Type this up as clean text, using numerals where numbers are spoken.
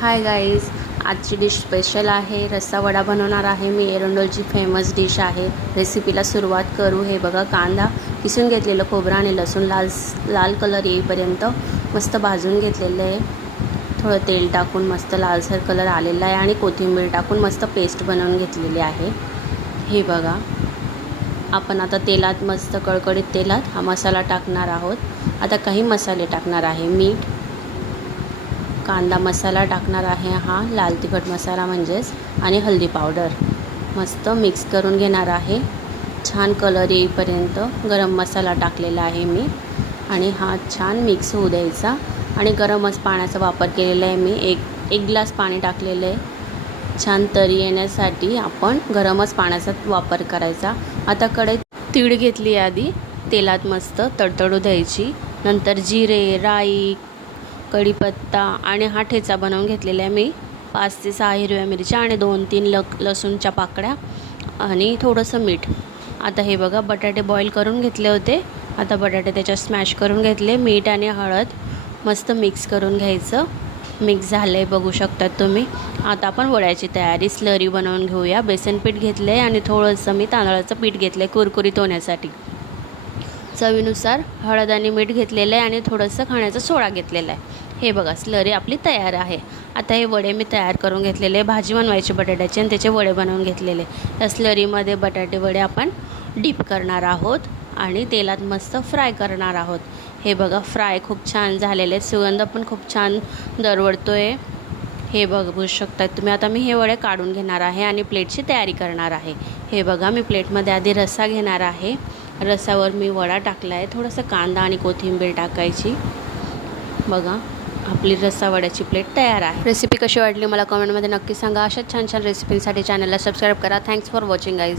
Hi guys, आजची dish special आहे. रस्सा वडा बनवणार आहे मी. एरंडोलची फेमस डिश आहे. रेसिपीला सुरुवात करू. हे बघा, कांदा किसून घेतलेलं, खोबरं आणि लसूण लाल कलर येईपर्यंत मस्त भाजून घेतलेलं आहे. थोडं तेल टाकून मस्त लालसर कलर आलेला आहे आणि कोथिंबीर टाकून मस्त पेस्ट बनवून घेतलेली आहे. हे बघा, आपण आता तेलात मस्त कळकळीत तेलात हा मसाला टाकणार आहोत. आता काही मसाले टाकणार आहे. मीठ, कांदा मसाला टाकणार आहे, हा लाल तिखट मसाला म्हणजेच, आणि हळदी पावडर मस्त मिक्स करून घेणार आहे. छान कलर येईपर्यंत गरम मसाला टाकलेला आहे मी आणि हा छान मिक्स होऊ द्यायचा. आणि गरमच पाण्याचा वापर केलेला आहे मी. एक ग्लास पाणी टाकलेलं आहे. छान तरी येण्यासाठी आपण गरमच पाण्याचा वापर करायचा. आता कढईत तीळ घेतली, आधी तेलात मस्त तडतडू द्यायची. नंतर जिरे, राई, कढीपत्ता आणि हा ठेचा बनवून घेतलेला आहे मी. 5 ते 6 हिरव्या मिरच्या आणि 2-3 लसूणच्या पाकळ्या आणि थोडंसं मीठ. आता हे बघा, बटाटे बॉईल करून घेतले होते. आता बटाटे त्याच्यात स्मॅश करून घेतले. मीठ आणि हळद मस्त मिक्स करून घ्यायचं. मिक्स झालं आहे बघू शकतात तुम्ही. आता आपण वड्याची तयारी, स्लरी बनवून घेऊया. बेसन पीठ घेतलं आहे आणि थोडंसं मी तांदळाचं पीठ घेतलं आहे कुरकुरीत होण्यासाठी. चवीनुसार हळद आणि मीठ घेतलेलं आहे आणि थोडंसं खाण्याचा सोडा घेतलेला आहे. हे बघा, स्लरी आपली तयार आहे. आता हे वडे मी तयार करून घेतलेले. भाजी बनवायची बटाट्याची आणि त्याचे वडे बनवून घेतलेले. त्या स्लरीमध्ये बटाटे वडे आपण डीप करणार आहोत आणि तेलात मस्त फ्राय करणार आहोत. हे बघा, फ्राय खूप छान झालेले आहेत. सुगंध पण खूप छान दरवळतो आहे. हे बघू शकतात तुम्ही. आता मी हे वडे काढून घेणार आहे आणि प्लेटची तयारी करणार आहे. हे बघा, मी प्लेटमध्ये आधी रस्सा घेणार आहे. रस्सावर मी वडा टाकला आहे. थोडंसं कांदा आणि कोथिंबीर टाकायची. बघा, आपली रस्सा वड्याची प्लेट तयार आहे. रेसिपी कशी वाटली मला कमेंटमध्ये नक्की सांगा. अशाच छान छान रेसिपींसाठी चॅनलला सबस्क्राईब करा. Thanks for watching guys.